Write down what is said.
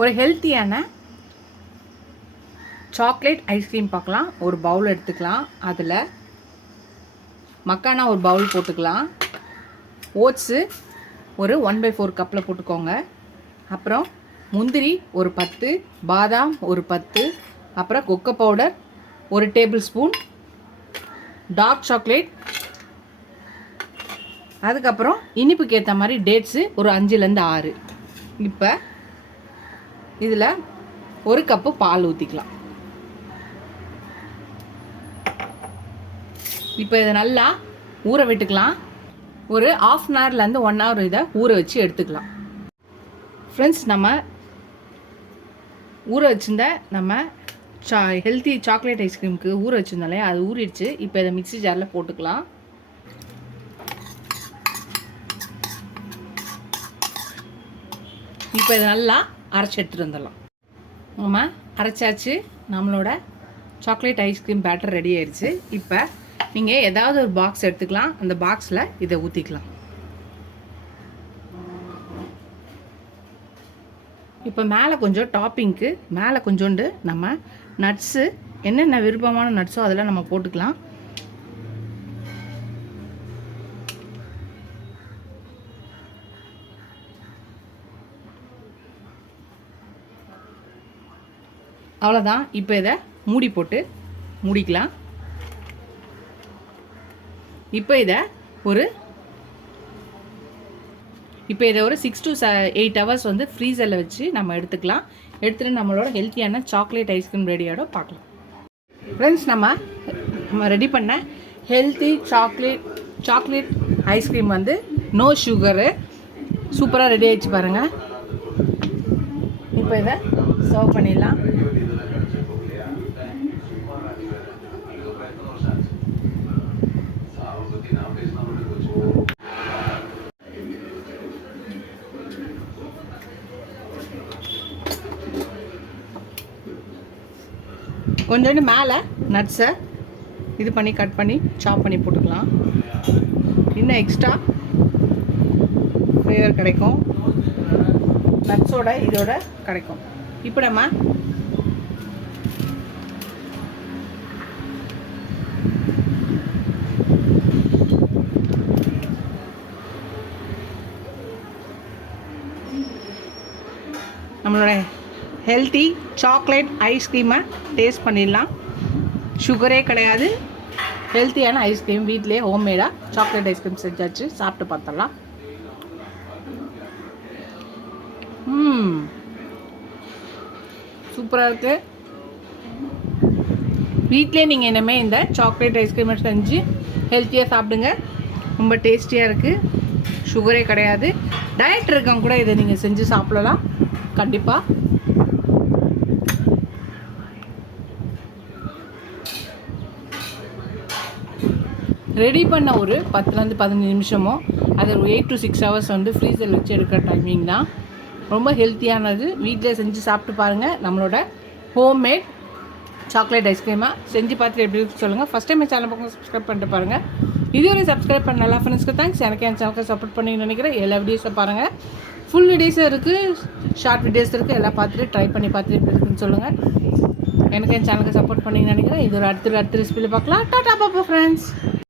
ஒரு ஹெல்த்தியான chocolate ice cream பார்க்கலாம். ஒரு பவுல் எடுத்துக்கலாம். அதில் மக்கானா ஒரு பவுல் போட்டுக்கலாம். ஓட்ஸு ஒரு 1/4 கப்பில் போட்டுக்கோங்க. அப்புறம் முந்திரி ஒரு 10, பாதாம் ஒரு 10, அப்புறம் கொக்கோ பவுடர் ஒரு டேபிள் ஸ்பூன், டார்க் சாக்லேட், அதுக்கப்புறம் இனிப்புக்கு ஏற்ற மாதிரி டேட்ஸு ஒரு 5லேருந்து 6. இப்போ இதில் ஒரு கப்பு பால் ஊற்றிக்கலாம். இப்போ இதை நல்லா ஊற விட்டுக்கலாம். ஒரு 1/2 ஹவர்லேருந்து 1 ஹவர் இதை ஊற வச்சு எடுத்துக்கலாம். ஃப்ரெண்ட்ஸ், நம்ம ஊற வச்சுருந்த நம்ம ஹெல்த்தி சாக்லேட் ஐஸ்கிரீமுக்கு ஊற வச்சுருந்தாலே அது ஊறிடுச்சு. இப்போ இதை மிக்ஸி ஜாரில் போட்டுக்கலாம். இப்போ இதை நல்லா அரைச்சி எடுத்துகிட்டு வந்துடலாம். நம்ம அரைச்சாச்சு. நம்மளோட சாக்லேட் ஐஸ்கிரீம் பேட்டர் ரெடி ஆயிடுச்சு. இப்போ நீங்கள் ஏதாவது ஒரு பாக்ஸ் எடுத்துக்கலாம். அந்த பாக்ஸில் இதை ஊற்றிக்கலாம். இப்போ மேலே கொஞ்சம் டாப்பிங்க்கு மேலே கொஞ்சோண்டு நம்ம நட்ஸு என்னென்ன விருப்பமான நட்ஸோ அதெல்லாம் நம்ம போட்டுக்கலாம். அவ்வளோதான். இப்போ இதை மூடி போட்டு மூடிக்கலாம். இப்போ இதை ஒரு 6 to 8 ஹவர்ஸ் வந்து ஃப்ரீசரில் வச்சு நம்ம எடுத்துக்கலாம். எடுத்துகிட்டு நம்மளோட ஹெல்த்தியான சாக்லேட் ஐஸ்கிரீம் ரெடியோட பார்க்கலாம். ஃப்ரெண்ட்ஸ், நம்ம ரெடி பண்ண ஹெல்த்தி சாக்லேட் ஐஸ்கிரீம் வந்து நோ சுகரு சூப்பராக ரெடி ஆகிடுச்சு பாருங்கள். இப்போ இதை சர்வ் பண்ணிடலாம். கொஞ்சோண்டு மேலே நட்ஸை இது பண்ணி கட் பண்ணி சாப் பண்ணி போட்டுக்கலாம். இன்னும் எக்ஸ்ட்ரா ஃப்ளேவர் கிடைக்கும். நட்ஸோட இதோட கிடைக்கும். இப்போ நம்மளோட ஹெல்த்தி சாக்லேட் ஐஸ்கிரீமை டேஸ்ட் பண்ணிடலாம். சுகரே கிடையாது. ஹெல்த்தியான ஐஸ்கிரீம் வீட்டிலே ஹோம்மேடாக சாக்லேட் ஐஸ்கிரீம் செஞ்சாச்சு. சாப்பிட்டு பார்த்துடலாம். சூப்பராக இருக்குது. வீட்டிலே நீங்கள் இனிமேல் இந்த சாக்லேட் ஐஸ்கிரீமை செஞ்சு ஹெல்த்தியாக சாப்பிடுங்க. ரொம்ப டேஸ்டியாக இருக்குது. சுகரே கிடையாது. டயட் இருக்கவங்க கூட இதை நீங்கள் செஞ்சு சாப்பிடலாம். கண்டிப்பாக ரெடி பண்ண ஒரு 10லேருந்து 15 நிமிஷமோ அது ஒரு 8 to 6 ஹவர்ஸ் வந்து ஃப்ரீசரில் வச்சு எடுக்கிற டைமிங் தான். ரொம்ப ஹெல்த்தியானது. வீட்டிலே செஞ்சு சாப்பிட்டு பாருங்கள். நம்மளோட ஹோம்மேட் சாக்லேட் ஐஸ்கிரீமாக செஞ்சு பார்த்துட்டு எப்படி சொல்லுங்கள். ஃபஸ்ட் டைம் சேனல் பக்கம் சப்ஸ்கிரைப் பண்ணிட்டு பாருங்கள். இதுவரை சப்ஸ்கிரைப் பண்ண நல்லா ஃப்ரெண்ட்ஸ்க்கு தேங்க்ஸ். எனக்கு என் சேனலுக்கு சப்போர்ட் பண்ணிங்கன்னு நினைக்கிறேன். எல்லா வீடியோஸை பாருங்கள். ஃபுல் வீடியோஸும் இருக்குது, ஷார்ட் வீடியோஸ் இருக்குது. எல்லாம் பார்த்துட்டு ட்ரை பண்ணி பார்த்துட்டு எப்படி இருக்குன்னு சொல்லுங்கள். எனக்கு என் சேனலுக்கு சப்போர்ட் பண்ணிங்கன்னு நினைக்கிறேன். இது ஒரு அடுத்த ரெசிபியில் பார்க்கலாம். டாடா பாப்பா ஃப்ரெண்ட்ஸ்.